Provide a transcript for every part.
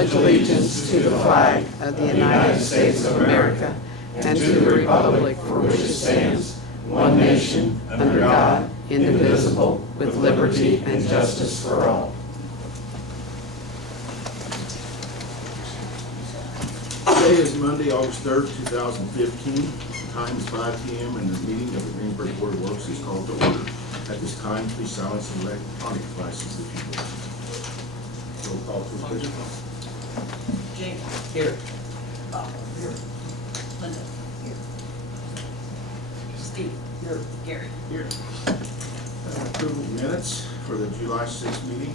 pledge allegiance to the flag of the United States of America and to the republic for which it stands, one nation, under God, indivisible, with liberty and justice for all. Today is Monday, August 3rd, 2015. Time is 5 p.m. and the meeting of the Greensburg Board of Works is called to order. At this time, please silence the electronic devices if you will. Roll call, please. Jake. Here. Bob. Here. Linda. Here. Steve. Here. Gary. Here. Approval of minutes for the July 6th meeting.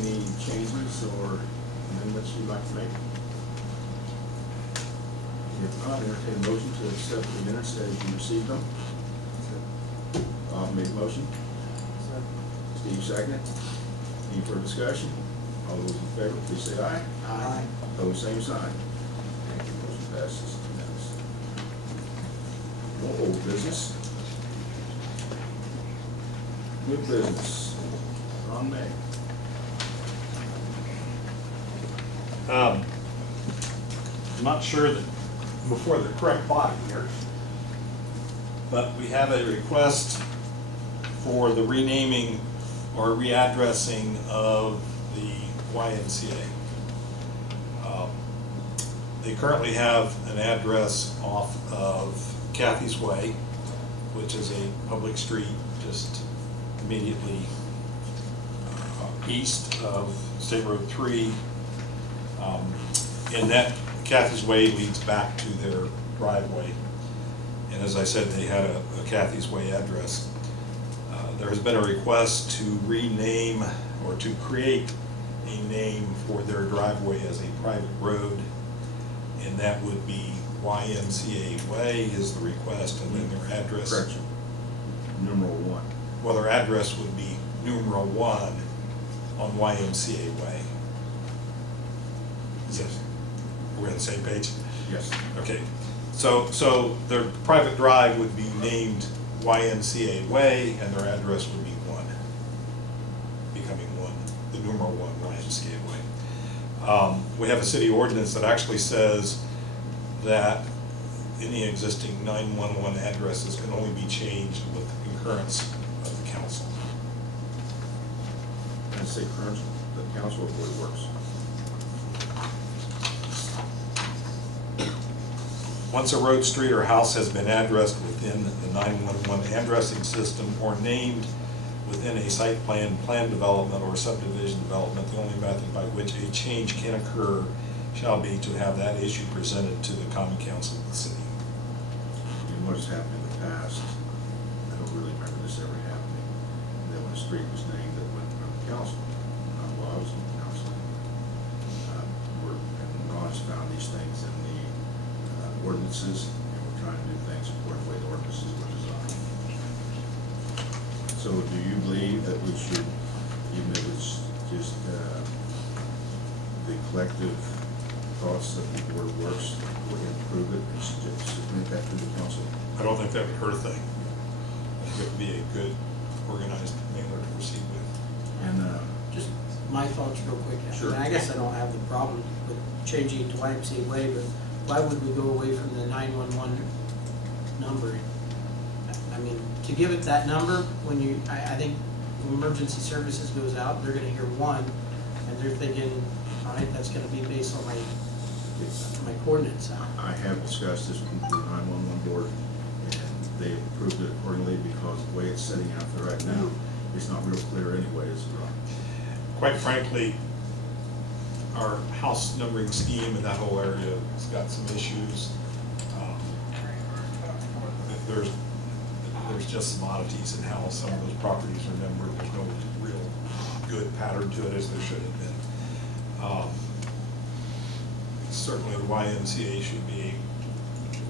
Any changes or amendments you'd like to make? If not, entertain a motion to accept the minutes as you received them. Bob made a motion. Steve seconded. Any further discussion? All those in favor, please say aye. Aye. Opposed, same sign. Thank you. Motion passes unanimously. No old business. New business. Ron May. I'm not sure that before the correct body here, but we have a request for the renaming or readdressing of the YMCA. They currently have an address off of Kathy's Way, which is a public street just immediately east of State Road 3. And that Kathy's Way leads back to their driveway. And as I said, they had a Kathy's Way address. There has been a request to rename or to create a name for their driveway as a private road, and that would be YMCA Way is the request, and then their address. Correction. Numeral 1. Well, their address would be numeral 1 on YMCA Way. Yes. We're on the same page? Yes. Okay. So their private drive would be named YMCA Way, and their address would be 1, becoming 1, the numeral 1 YMCA Way. We have a city ordinance that actually says that any existing 911 addresses can only be changed with the concurrence of the council. And say current, the council of Board Works. Once a road, street, or house has been addressed within the 911 addressing system or named within a site plan, plan development, or subdivision development, the only method by which a change can occur shall be to have that issue presented to the common council of the city. And what has happened in the past, I don't really remember this ever happening, that when a street was named that went from the council, while I was on the council, and Ron's found these things in the ordinances, and we're trying to do things according to the way the ordinances were designed. So do you believe that we should, even if it's just the collective thoughts of the Board of Works, go ahead and approve it and submit that to the council? I don't think that would hurt a thing. I think it would be a good, organized mailer to proceed with. And Just my thoughts real quick. Sure. And I guess I don't have the problem with changing it to YMCA Way, but why would we go away from the 911 number? I mean, to give it that number, when you, I think when emergency services goes out, they're gonna hear 1, and they're thinking, all right, that's gonna be based on my coordinates. I have discussed this with the 911 board, and they approved it accordingly because the way it's setting out there right now, it's not real clear anyway, is it, Ron? Quite frankly, our house numbering scheme in that whole area has got some issues. There's just some oddities in how some of those properties are numbered. There's no real good pattern to it as there should have been. Certainly the YMCA should be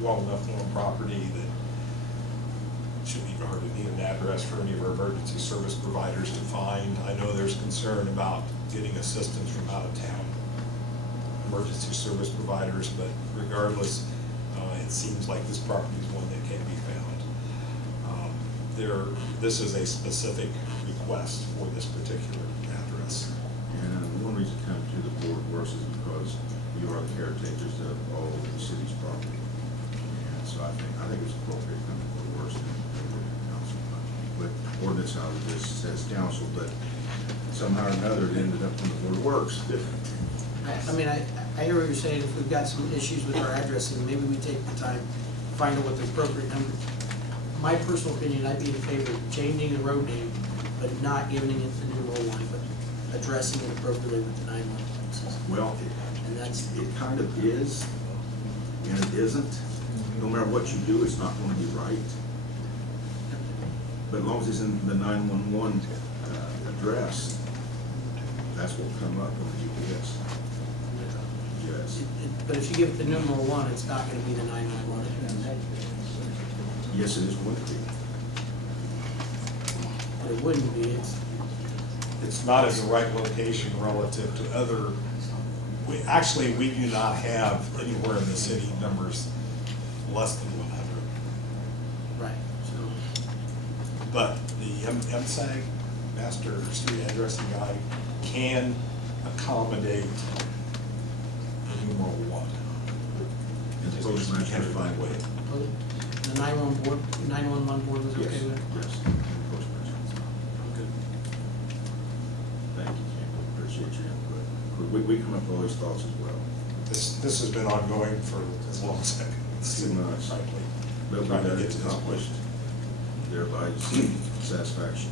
well enough known property that shouldn't even hardly need an address for any of our emergency service providers to find. I know there's concern about getting assistance from out of town emergency service providers, but regardless, it seems like this property is one that can be found. This is a specific request for this particular address. And one reason to come to the Board of Works is because you are the caretakers of all of the city's property. And so I think it's appropriate to come to the Board of Works and council. But ordinance out of this says council, but somehow or another it ended up on the Board of Works. I mean, I hear what you're saying. If we've got some issues with our addressing, maybe we take the time, find out what the appropriate number. My personal opinion, I'd be in favor of changing the road name, but not giving it the numeral 1, but addressing it appropriately with the 911 system. Well, And that's, it kind of is, and it isn't. No matter what you do, it's not going to be right. But as long as it's in the 911 address, that's what will come up on the GPS. Yes. but if you give it the numeral 1, it's not gonna be the 911 address. Yes, it is going to be. But it wouldn't be, It's not in the right location relative to other, we do not have anywhere in the city numbers less than 100. right, so. But the MSAG, Master Street Addressing Guide, can accommodate the numeral 1. And the postmaster Can find a way. The 911 board was Yes, okay with it? yes. Postmaster. Good. Thank you, Ken. Appreciate your input. We come up with all these thoughts as well. This has been ongoing for as long as I can see, frankly. But we Trying to got get it to this accomplished, thereby satisfaction.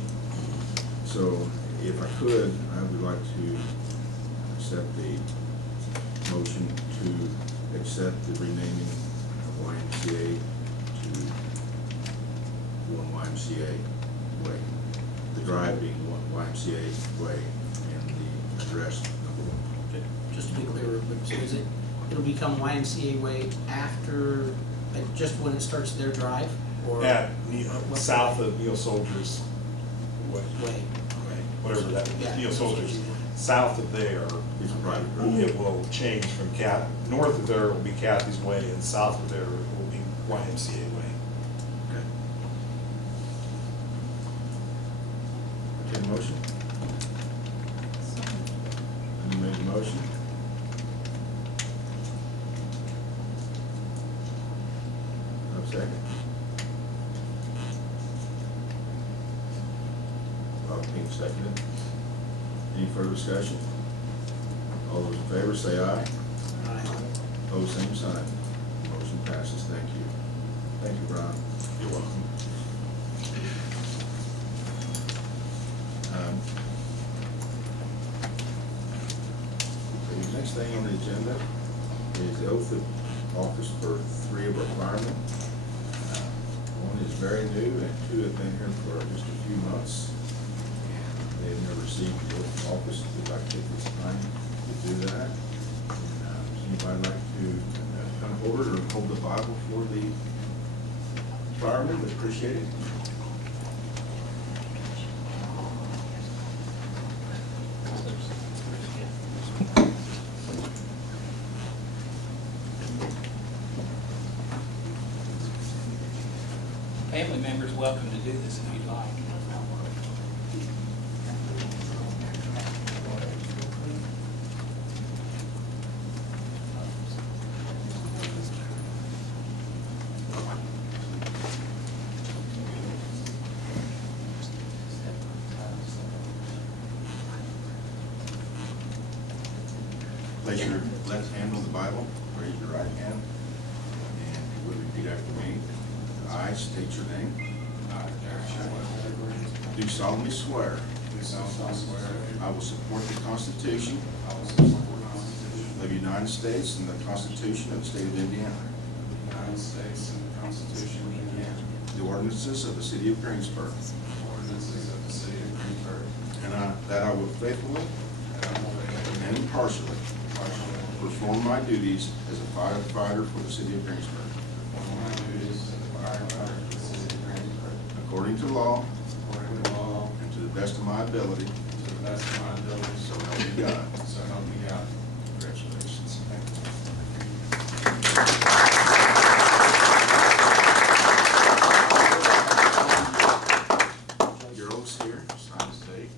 So if I could, I would like to accept the motion to accept the renaming of YMCA to one YMCA Way. The drive being one YMCA Way and the address number 1. Okay, just to be clear, real quick, so is it, it'll become YMCA Way after, like, just when it starts their drive, or? At south of Neil Soldier's Way, Way. whatever that Yeah. is, Neil Soldier's, south of there, It's a private road. it will change from north of there will be Kathy's Way, and south of there will be YMCA Way. Okay. Okay, motion? You made the motion? No second? Bob King seconded. Any further discussion? All those in favor say aye. Opposed, same sign. Motion passes. Thank you. Thank you, Brian. You're welcome. The next thing on the agenda is the oath of office for 3 of our firemen. One is very new and 2 have been here for just a few months. They have never received the oath of office. We'd like to take this time to do that. Does anybody like to come forward or hold the Bible for the firemen? We appreciate it. Family members welcome to do this if you'd like. Place your left hand on the Bible, raise your right hand, and you will repeat after me. I state your name. Do solemnly swear. I will support the Constitution of the United States and the Constitution of the State of Indiana. The ordinances of the City of Greensburg. And that I will faithfully and impartially perform my duties as a firefighter for the City of Greensburg. According to law. And to the best of my ability. So help me God. Congratulations. Your oath's here. Sign the date.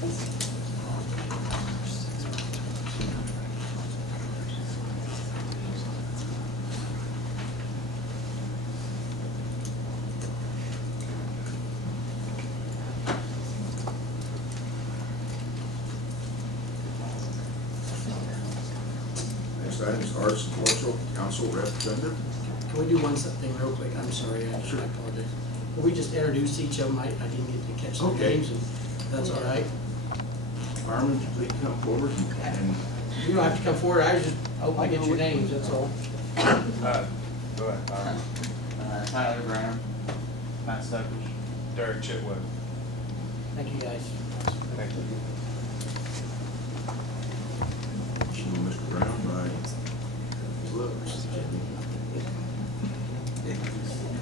Next item is Arts and Cultural Council Representative. Can we do one thing real quick? I'm sorry, I apologize. Can we just introduce each of them? I didn't get to catch the Okay. names, and that's all right. Fireman, please come forward and You don't have to come forward, I was just hoping to get your names, that's all. Go ahead. Tyler Brown, Matt Stuckers. Derek Chitwood. Thank you, guys. Thank you. show Mr. Brown by his looks.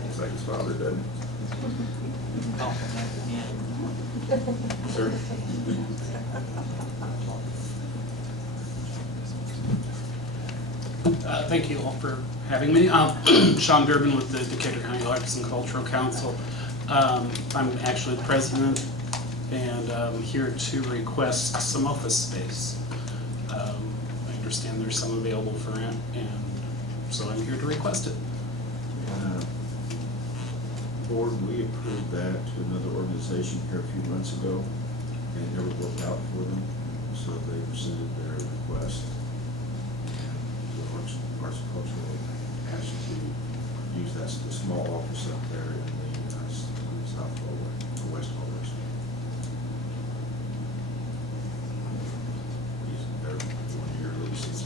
Looks like his father, doesn't it? Sir? Thank you all for having me. Sean Durbin with the Decatur County Arts and Cultural Council. I'm actually the president, and I'm here to request some office space. I understand there's some available for rent, and so I'm here to request it. Board, we approved that to another organization here a few months ago, and it never worked out for them, so they rescinded their request. The Arts and Cultural asked to use that, the small office up there in the south hallway, or west hallway. Using their one-year leases.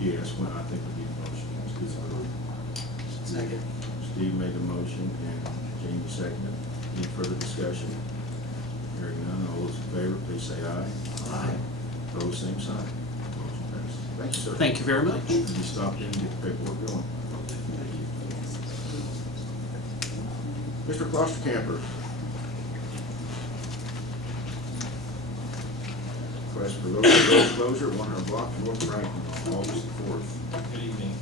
Yes, well, I think we need a motion. Second. Steve made the motion and Jamie seconded. Any further discussion? Hearing none, all those in favor, please say aye. Aye. Opposed, same sign. Motion passes. Thank you, sir. Thank you very much. You stopped in and get the paperwork going. Mr. Klosterkemper. Request for road closure, 100 block North Franklin on August 4th. Good evening.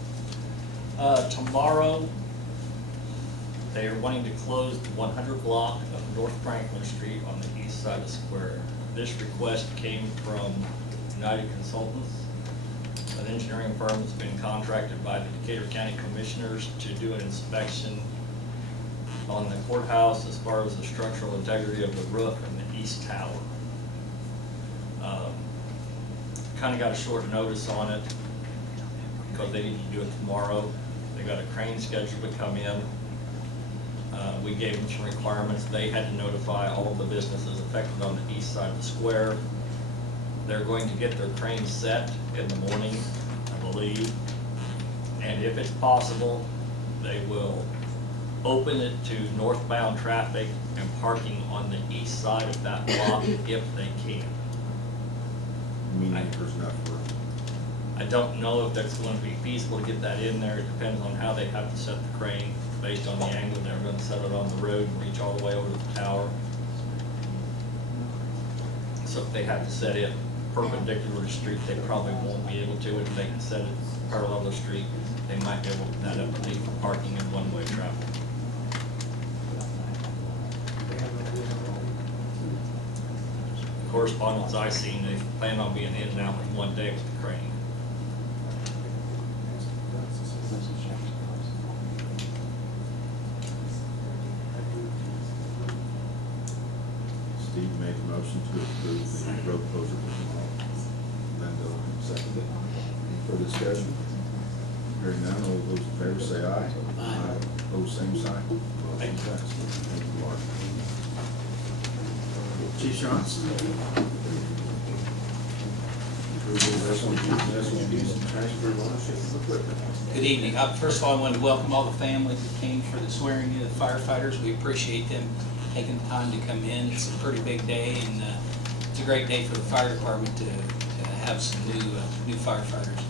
Tomorrow, they are wanting to close the 100 block of North Franklin Street on the east side of the square. This request came from United Consultants, an engineering firm that's been contracted by the Decatur County Commissioners to do an inspection on the courthouse as far as the structural integrity of the roof and the east tower. Kind of got a short notice on it because they need to do it tomorrow. They got a crane scheduled to come in. We gave them some requirements. They had to notify all of the businesses affected on the east side of the square. They're going to get their crane set in the morning, I believe. And if it's possible, they will open it to northbound traffic and parking on the east side of that block if they can. Meaning there's enough for I don't know if that's going to be feasible to get that in there. It depends on how they have to set the crane based on the angle they're going to set it on the road and reach all the way over to the tower. So if they have to set it perpendicular to the street, they probably won't be able to. If they can set it parallel to the street, they might be able to put that underneath for parking and one-way traffic. The correspondence I seen, they plan on being in and out in one day with the crane. Steve made the motion to approve the road closure for tomorrow. Linda seconded. Any further discussion? Hearing none, all those in favor say aye. Aye. Opposed, same sign. Motion passed. Thank you, Mark. Chief Schantz. Approval of SOPs and transfer of ownership of equipment. Good evening. First of all, I wanted to welcome all the families that came for the swearing in of the firefighters. We appreciate them taking the time to come in. It's a pretty big day, and it's a great day for the fire department to have some new firefighters.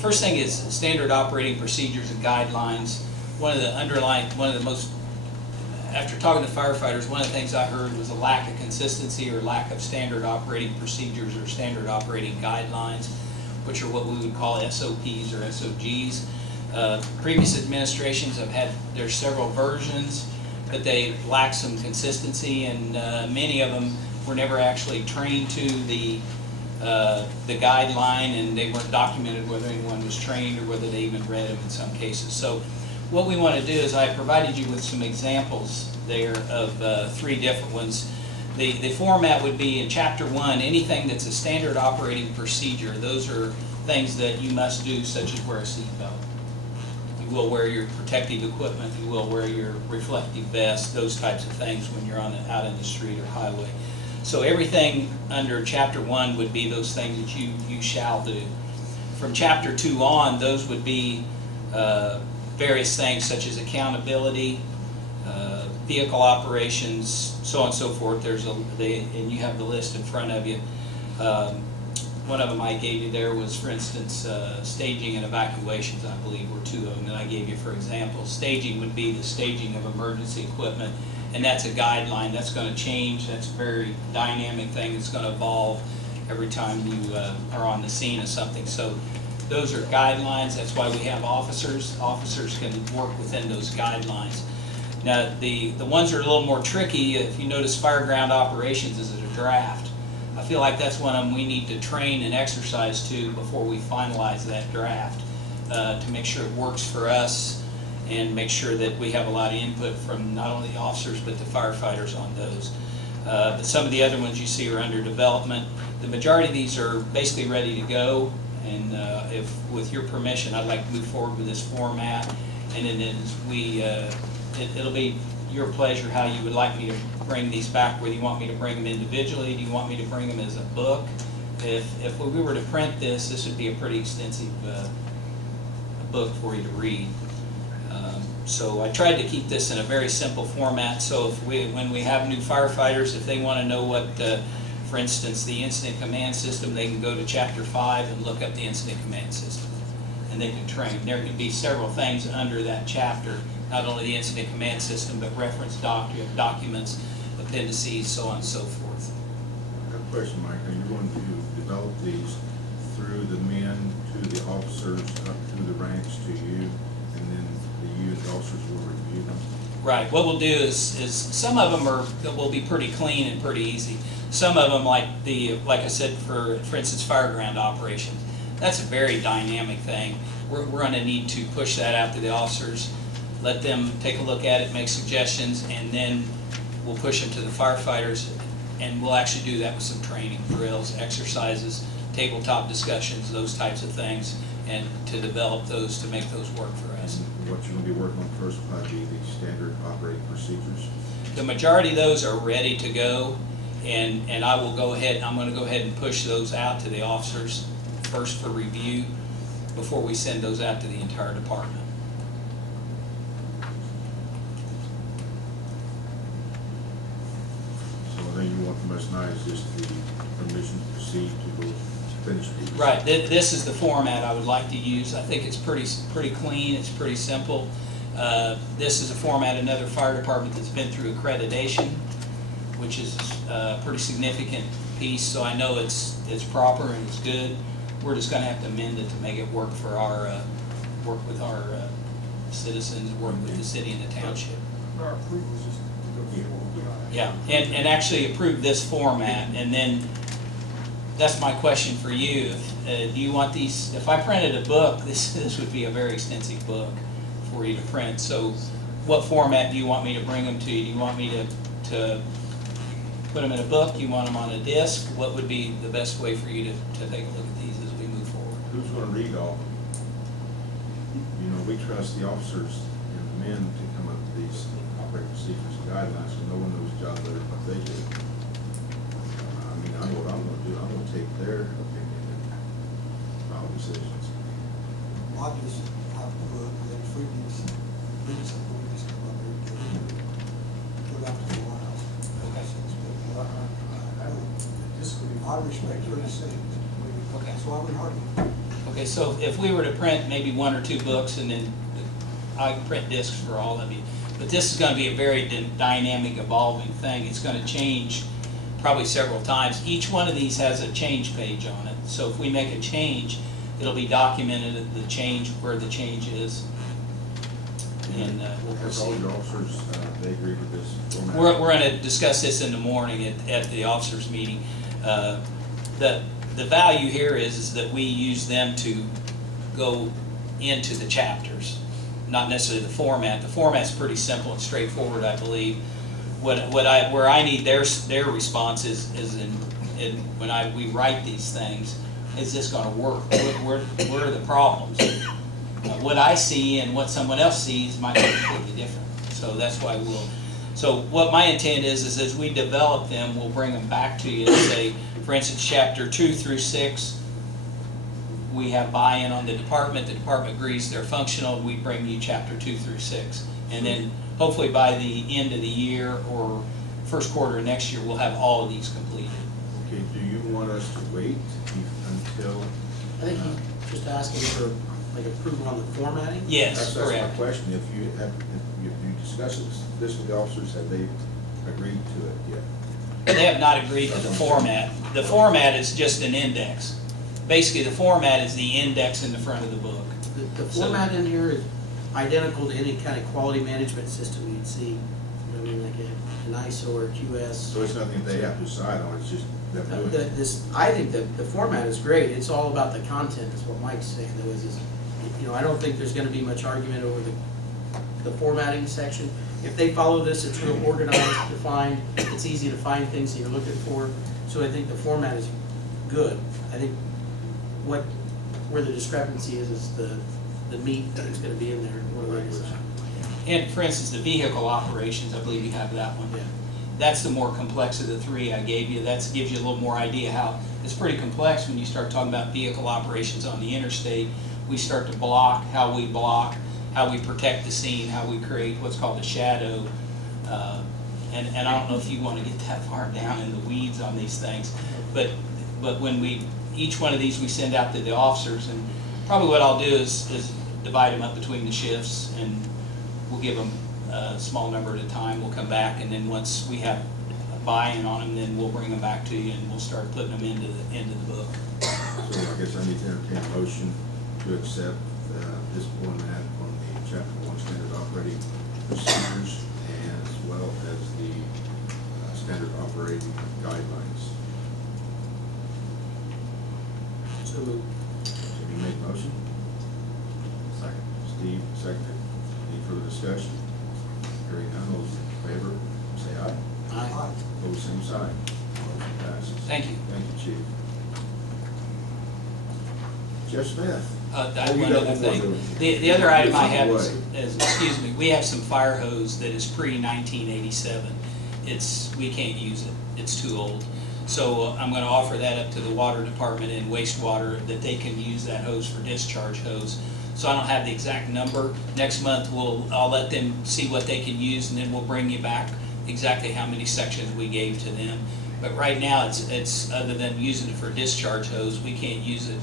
First thing is standard operating procedures and guidelines. After talking to firefighters, one of the things I heard was a lack of consistency or lack of standard operating procedures or standard operating guidelines, which are what we would call SOPs or SOGs. Previous administrations have had, there's several versions, but they lack some consistency, and many of them were never actually trained to the guideline, and they weren't documented whether anyone was trained or whether they even read them in some cases. So what we want to do is I provided you with some examples there of 3 different ones. The format would be in Chapter 1, anything that's a standard operating procedure. Those are things that you must do, such as wear a seatbelt. You will wear your protective equipment, you will wear your reflective vest, those types of things when you're out in the street or highway. So everything under Chapter 1 would be those things that you shall do. From Chapter 2 on, those would be various things such as accountability, vehicle operations, so on and so forth. And you have the list in front of you. One of them I gave you there was, for instance, staging and evacuations, I believe were 2 of them that I gave you for example. Staging would be the staging of emergency equipment, and that's a guideline. That's going to change. That's a very dynamic thing. It's going to evolve every time you are on the scene of something. So those are guidelines. That's why we have officers. Officers can work within those guidelines. Now, the ones that are a little more tricky, if you notice fireground operations is a draft. I feel like that's one of them we need to train and exercise to before we finalize that draft to make sure it works for us and make sure that we have a lot of input from not only the officers but the firefighters on those. But some of the other ones you see are under development. The majority of these are basically ready to go, and if with your permission, I'd like to move forward with this format, and then as it'll be your pleasure how you would like me to bring these back, whether you want me to bring them individually, do you want me to bring them as a book? If we were to print this would be a pretty extensive book for you to read. So I tried to keep this in a very simple format, so when we have new firefighters, if they want to know what, for instance, the incident command system, they can go to Chapter 5 and look up the incident command system, and they can train. There can be several things under that chapter, not only the incident command system, but reference documents, appendices, so on and so forth. I have a question, Mike. Are you going to develop these through the men to the officers, up through the ranks to you, and then the officers will review them? Right. What we'll do is some of them will be pretty clean and pretty easy. Some of them, like I said, for instance, fireground operations, that's a very dynamic thing. We're going to need to push that out to the officers, let them take a look at it, make suggestions, and then we'll push them to the firefighters, and we'll actually do that with some training, drills, exercises, tabletop discussions, those types of things, and to develop those, to make those work for us. What you're going to be working on first will probably be the standard operating procedures. The majority of those are ready to go, and I'm going to go ahead and push those out to the officers first for review before we send those out to the entire department. So I think you want from us tonight is just the permission to proceed to go finish these. Right. This is the format I would like to use. I think it's pretty clean. It's pretty simple. This is a format another fire department that's been through accreditation, which is a pretty significant piece. So I know it's proper and it's good. We're just going to have to amend it to make it work for our work with our citizens, work with the city and the township. Our approval is just to go forward. Yeah, and actually approve this format, and then that's my question for you. Do you want these, if I printed a book, this would be a very extensive book for you to print. So what format do you want me to bring them to you? Do you want me to put them in a book? Do you want them on a disc? What would be the best way for you to take a look at these as we move forward? Who's going to read all of them? You know, we trust the officers and the men to come up with these operating procedures and guidelines, so no one knows the job better than what they do. I mean, I know what I'm going to do. I'm going to take their opinion and final decisions. I just have to look at freebies, things that we just come up there and go out to the White House. I respect your decisions. Okay. That's why we argue. Okay, so if we were to print maybe 1 or 2 books, and then I can print discs for all of you, but this is going to be a very dynamic, evolving thing. It's going to change probably several times. Each one of these has a change page on it. So if we make a change, it'll be documented, the change, where the change is. And we'll Have all proceed. your officers, they agree with this format? We're gonna discuss this in the morning at the officers' meeting. The value here is that we use them to go into the chapters, not necessarily the format. The format's pretty simple and straightforward, I believe. Where I need their response is in when we write these things, is this gonna work? Where are the problems? What I see and what someone else sees might be completely different. So that's why so what my intent is as we develop them, we'll bring them back to you and say, for instance, chapter 2 through 6, we have buy-in on the department agrees they're functional, we bring you chapter 2 through 6. And then hopefully by the end of the year or first quarter of next year, we'll have all of these completed. Okay, do you want us to wait until? I think he's just asking for like approval on the formatting? Yes, That's my correct. question. If you discuss this with the officers, have they agreed to it yet? They have not agreed to the format. The format is just an index. Basically, the format is the index in the front of the book. The So- format in here is identical to any kind of quality management system you'd see. You know, I mean, like an ISO or QS. So it's nothing they have to decide on, it's just them doing it? I think the format is great. It's all about the content, is what Mike's saying, though, I don't think there's gonna be much argument over the formatting section. If they follow this, it's real organized, defined, it's easy to find things that you're looking for. So I think the format is good. I think where the discrepancy is the meat that's gonna be in there. What do I decide? And for instance, the vehicle operations, I believe you have that one. Yeah. That's the more complex of the three I gave you. That gives you a little more idea how, it's pretty complex when you start talking about vehicle operations on the interstate. We start to block, how we protect the scene, how we create what's called a shadow. And I don't know if you want to get that far down in the weeds on these things, but when each one of these we send out to the officers, and probably what I'll do is divide them up between the shifts, and we'll give them a small number at a time. We'll come back, and then once we have a buy-in on them, then we'll bring them back to you, and we'll start putting them into the book. So I guess I need to entertain a motion to accept this format on the chapter 1 standard operating procedures as well as the standard operating guidelines. So moved. So you made the motion? Second. Steve, seconded. Any further discussion? Hearing none, those in favor, say aye. Aye. Opposed, same sign. Motion passes. Thank you. Thank you, Chief. Jeff Smith. I Oh, have you one got other one more, thing. don't you? The other item I have It's is, excuse me, we have some fire hose that is pre-1987. We can't use it, it's too old. So I'm gonna offer that up to the water department and wastewater, that they can use that hose for discharge hose. So I don't have the exact number. Next month, I'll let them see what they can use, and then we'll bring you back exactly how many sections we gave to them. But right now, it's other than using it for discharge hose, we can't use it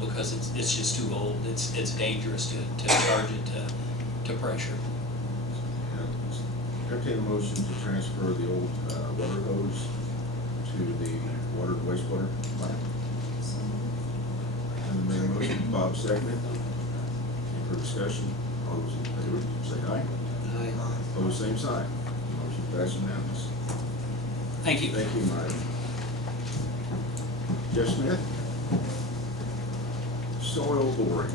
because it's just too old. It's dangerous to charge it to pressure. Entertain a motion to transfer the old water hose to the water and wastewater plant. And the main motion, Bob seconded. Any further discussion? All those in favor, say aye. Aye. Opposed, same sign. Motion passes unanimous. Thank you. Thank you, Mike. Jeff Smith? Soil boring.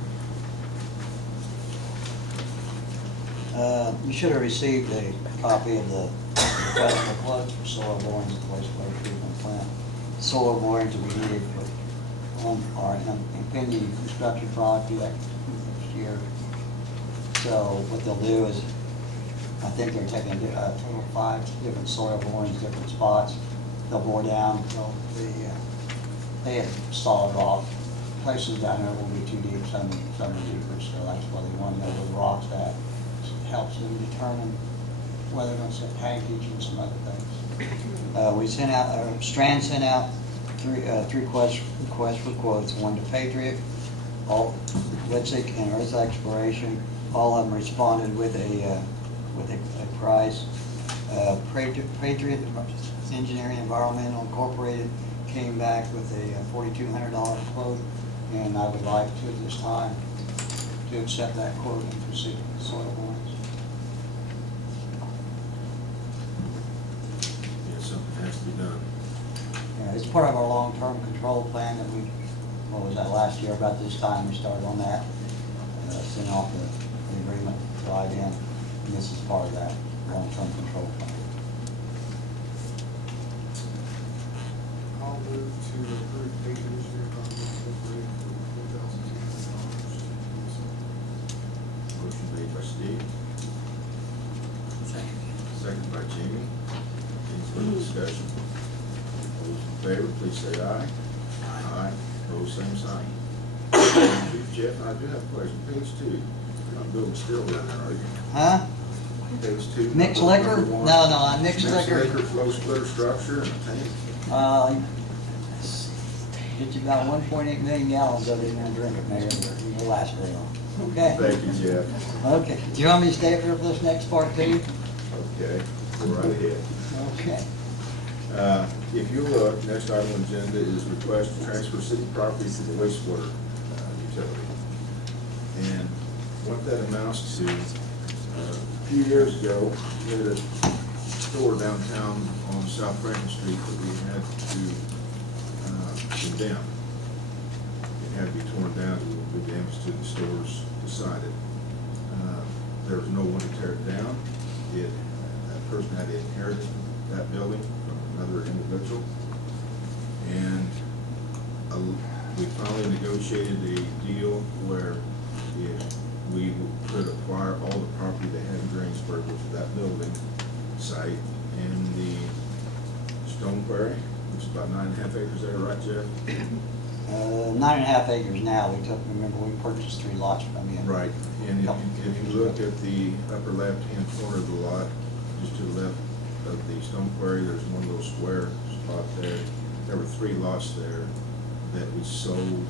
You should have received a copy of the request for quotes for soil borings at the wastewater treatment plant. Soil borings will be needed for our impending construction project next year. So what they'll do is, I think they're taking a total of 5 different soil borings, different spots. They'll bore down, they had solid rock. Places down there will be too deep, some are deeper, so that's why they want to know where the rock's at. Helps them determine whether they're going to set tankage and some other things. We sent out, Strand sent out three requests for quotes, one to Patriot, all Witzik and Earth Exploration. All of them responded with a price. Patriot Engineering Environmental Incorporated came back with a $4,200 quote. And I would like to, at this time, to accept that quote and proceed with soil borings. Yeah, something has to be done. Yeah, it's part of our long-term control plan that we, what was that, last year, about this time, we started on that. Sent off the agreement to IDM, and this is part of that long-term control plan. I'll move to approve page engineer contract incorporated for $4,200. Motion made by Steve, Second. second by Jamie. Any further discussion? All those in favor, please say aye. Aye. Opposed, same sign. Jeff, I do have a question. Page 2. You're not building steel down there, are you? Huh? Page 2. Mixed liquor? No, no, mixed liquor. Mixed liquor, flow splitter structure, and a tank. Get you about 1.8 million gallons of it in there, drink it, Mayor, it'll last very long. Okay. Thank you, Jeff. Okay. Do you want me to stay for this next part too? Okay, go right ahead. Okay. If you look, next item on the agenda is request to transfer city property to the wastewater utility. And what that amounts to, a few years ago, we had a store downtown on South Franklin Street that we had to condemn. It had to be torn down to do damage to the stores decided. There was no one to tear it down. That person had inherited that building from another individual. And we finally negotiated a deal where if we could acquire all the property they had in Greensburg, which is that building site, and the stone quarry, which is about 9.5 acres there, right, Jeff? 9.5 acres now. We took, remember, we purchased 3 lots from you. Right, and if you look at the upper left-hand corner of the lot, just to the left of the stone quarry, there's one little square spot there. There were 3 lots there that we sold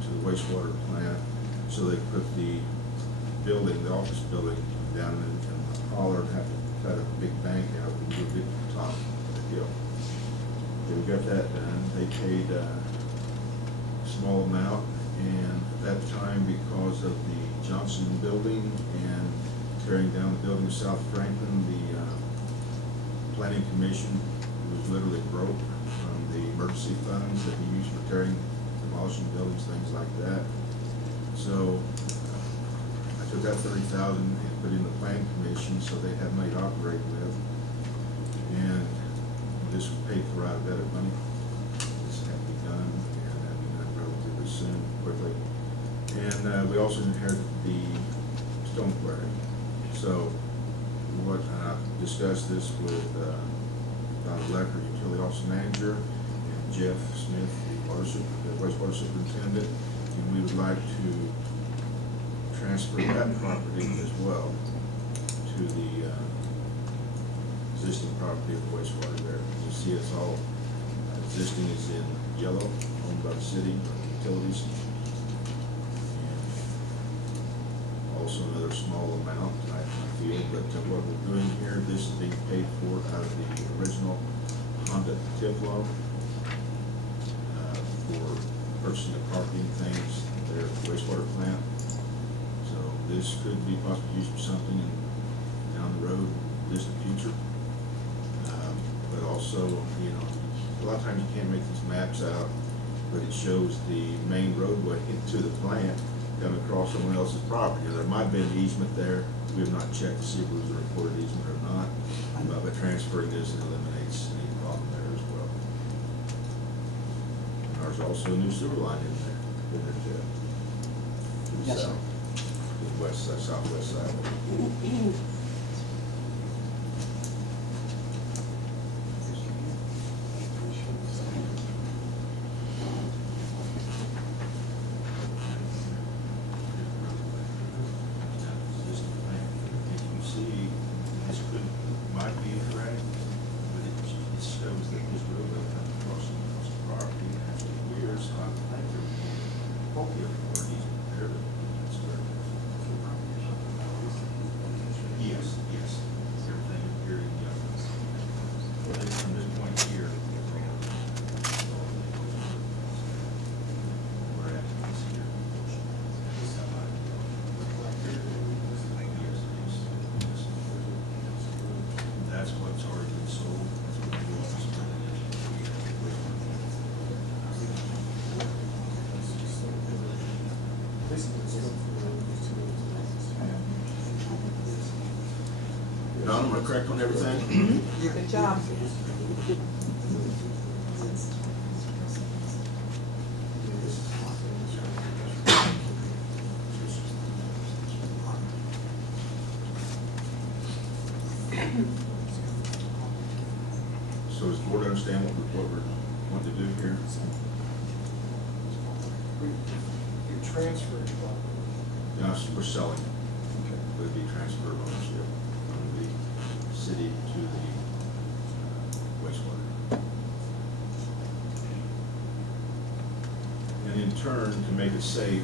to the wastewater plant, so they put the building, the office building, down in the holler and have to cut a big bank out and move it to the top of the hill. Okay, we got that done. They paid a small amount, and at that time, because of the Johnson building and tearing down the building in South Franklin, the planning commission was literally broke from the emergency funds that we used for tearing, demolishing buildings, things like that. So I took that $30,000 and put in the planning commission so they had money to operate with. And this was paid for out of that money. This had to be done, and that be done relatively soon, quickly. And we also inherited the stone quarry. So what I discussed this with Don Lecker, utility office manager, and Jeff Smith, the wastewater superintendent, and we would like to transfer that property as well to the existing property of the wastewater there. You see it's all, existing is in yellow, owned by the city, utilities. And also another small amount, I feel, but what we're doing here, this is being paid for out of the original Honda TIF loan for purchasing the property and things there at the wastewater plant. So this could be possibly used for something down the road, distant future. But also, you know, a lot of times you can't make these maps out, but it shows the main roadway into the plant coming across someone else's property. There might be an easement there. We have not checked to see if it was a recorded easement or not. But by transferring this, it eliminates any problem there as well. And there's also a new sewer line in there, Jeff? To the Yes, sir. south, to the west side, southwest side. Might be correct, but it shows that this road goes across the property after years. I think there was hopefully a 40s there. Yeah, Don, am I correct on everything? Good job. So does the board understand what we're wanting to do here? You're transferring property. Now, we're selling. It would be transfer of ownership from the city to the wastewater. And in turn, to make it safe,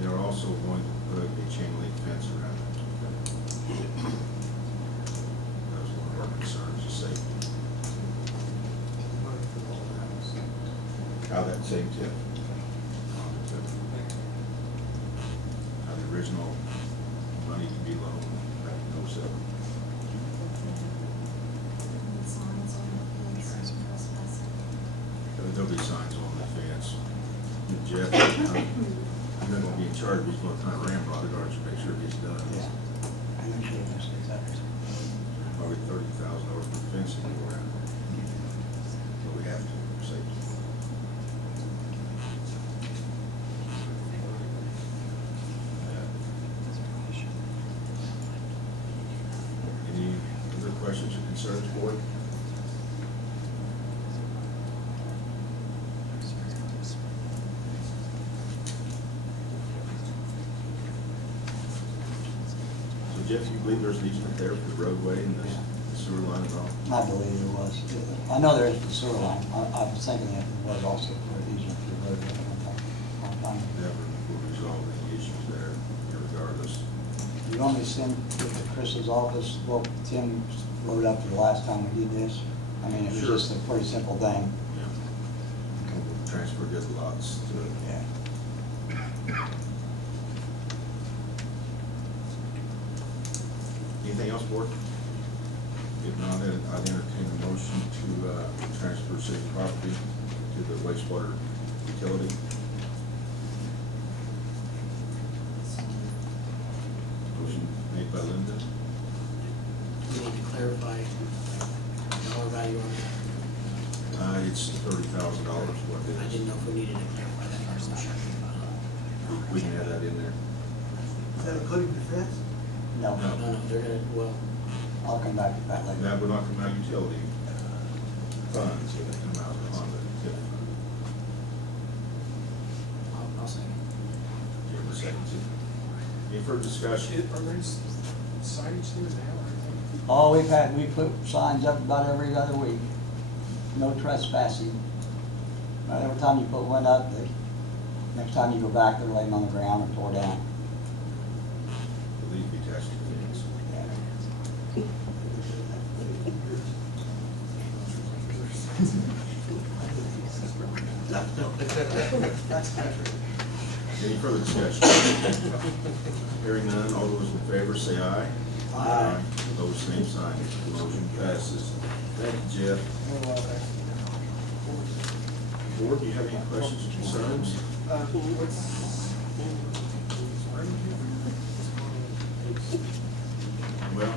they're also going to put a chain link fence around it. That was one of our concerns, is safety. How that same tip. How the original money to be loaned back in '07. There'll be signs on the fence. And Jeff, I'm not gonna be in charge, but he's gonna kind of ramrod it, aren't you, make sure it gets done. Yeah. I'm sure that's exactly. Probably $30,000 for fencing around. But we have to, for safety. Any other questions or concerns, board? So Jeff, you believe there's an easement there for the roadway and the sewer line and all? I believe it was. I know there is the sewer line. I was thinking it was also for easement for the road. Never will resolve any issues there, regardless. You want me to send it to Chris's office? Well, Tim wrote up for the last time we did this. I mean, it was Sure. just a pretty simple thing. Yeah. We'll transfer good lots to it. Yeah. Anything else, board? If not, then I'd entertain a motion to transfer city property to the wastewater utility. Motion made by Linda. We need to clarify dollar value on that. It's $30,000, what it I is. didn't know if we needed to clarify that first. We can add that in there. Is that including the fence? No, No. No, they're gonna, well, I'll come back to that later. That would not come out of utility funds, it would come out on the TIF fund. I'll second. Give it a second. Any further discussion? Are there signage there now or anything? Oh, we put signs up about every other week. No trespassing. Every time you put one up, next time you go back, they're laying on the ground or tore down. Believe be attached to the fence. Any further discussion? Hearing none, all those in favor say aye. Aye. Opposed, same sign. Motion passes. Thank you, Jeff. Board, do you have any questions or concerns? Well,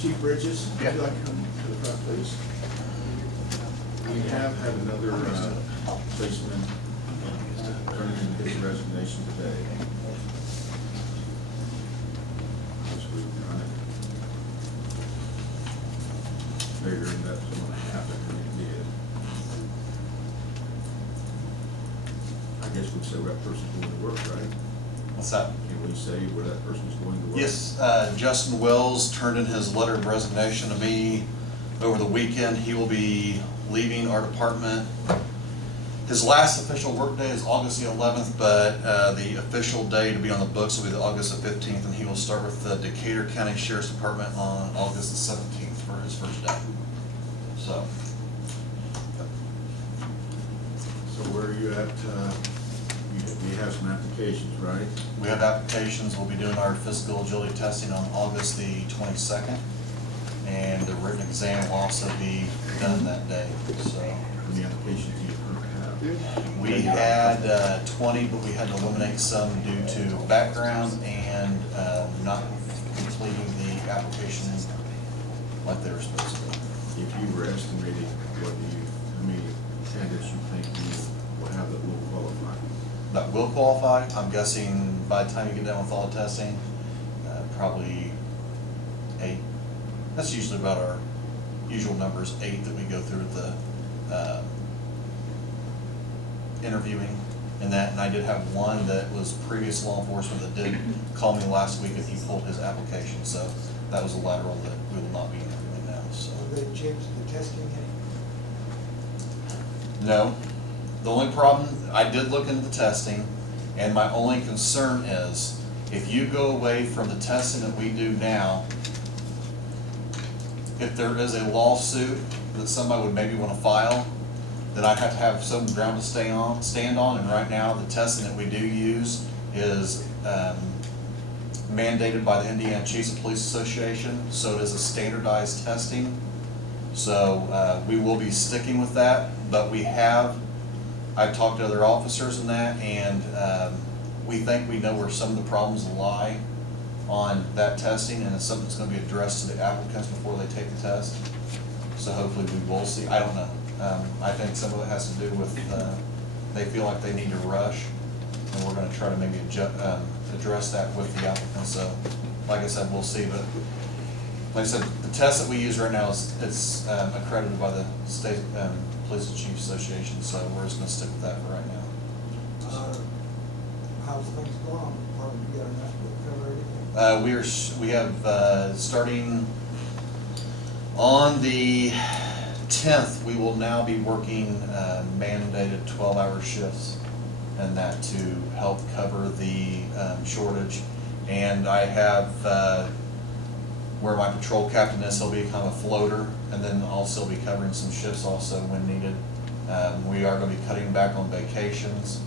Chief Bridges, would you like to come to the front, please? We have had another policeman turn in his resignation today. Which we kind of figuring that's going to happen, and it did. I guess we'd say where that person's going to work, right? What's that? Can we say where that person's going to work? Yes, Justin Wells turned in his letter of resignation to me over the weekend. He will be leaving our department. His last official workday is August the 11th, but the official day to be on the books will be the August the 15th, and he will start with the Decatur County Sheriff's Department on August the 17th for his first day. So, So where are you at, you have some applications, right? we have applications. We'll be doing our physical agility testing on August the 22nd, and the written exam will also be done that day, so. How many applications do you currently have? We had 20, but we had to eliminate some due to background and not completing the application like they were supposed to. If you were estimating, how many candidates you think you will have that will qualify? That will qualify, I'm guessing by the time you get done with all the testing, probably 8. That's usually about our usual numbers, 8 that we go through the interviewing and that. And I did have one that was previous law enforcement that did call me last week and he pulled his application. So that was a lateral that we will not be interviewing now, so. Have they changed the testing yet? No. The only problem, I did look into the testing, and my only concern is, if you go away from the testing that we do now, if there is a lawsuit that somebody would maybe want to file, then I'd have to have some ground to stand on, and right now, the testing that we do use is mandated by the Indiana Chiefs of Police Association, so it is a standardized testing. So we will be sticking with that, but I've talked to other officers in that, and we think we know where some of the problems lie on that testing, and it's something that's going to be addressed to the applicants before they take the test. So hopefully we will see. I don't know. I think some of it has to do with they feel like they need to rush, and we're going to try to maybe address that with the applicants. So, like I said, we'll see. But like I said, the test that we use right now it's accredited by the state Police Chiefs Association. So we're just going to stick with that for right now. How's things going on? You got enough to cover everything? We have starting on the 10th, we will now be working mandated 12-hour shifts, and that to help cover the shortage. And I have where my patrol captain is, he'll be kind of a floater, and then also be covering some shifts also when needed. We are going to be cutting back on vacations,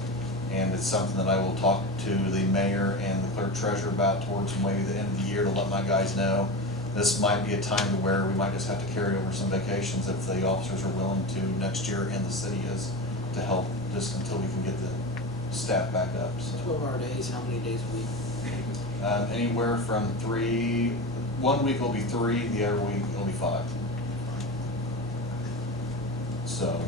and it's something that I will talk to the mayor and the clerk treasurer about towards maybe the end of the year to let my guys know. This might be a time to where we might just have to carry over some vacations if the officers are willing to next year, and the city is, to help just until we can get the staff back up. So 12-hour days, how many days a week? anywhere from 3. 1 week will be 3, the other week will be 5. So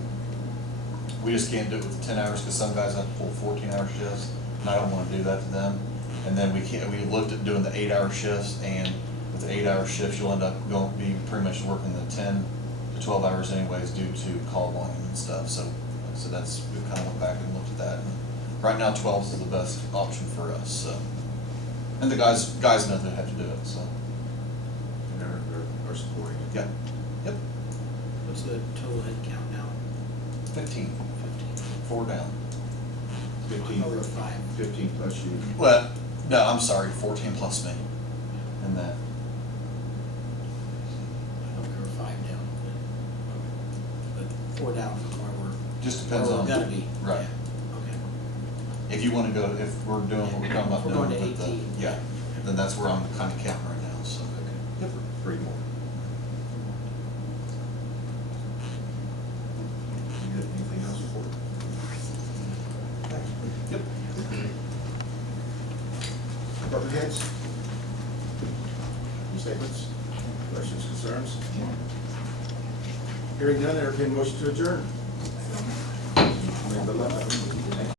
we just can't do it with 10 hours because some guys have to pull 14-hour shifts, and I don't want to do that to them. And then we looked at doing the 8-hour shifts, and with the 8-hour shifts, you'll end up be pretty much working the 10 to 12 hours anyways due to call volume and stuff. So we kind of went back and looked at that. And right now, 12 is the best option for us. So, and the guys know they have to do it. So, And are supporting it. yeah, yep, What's the total head count now? 15, 4 down. 15 Over 5. 15 plus you. Well, no, I'm sorry, 14 plus me, and that. I know we were 5 down, but 4 down from where we're. Just depends where on. we're gonna be. Right. Yeah, okay. If you want to go, if we're doing what we're talking about We're doing going to with the, 18. yeah, then that's where I'm kind of counting right now, so. Yep. 3 more. You got anything else for it? Thanks. Yep. Department heads? Any statements? Questions, concerns? Hearing none, entertain motion to adjourn. Made by Levin,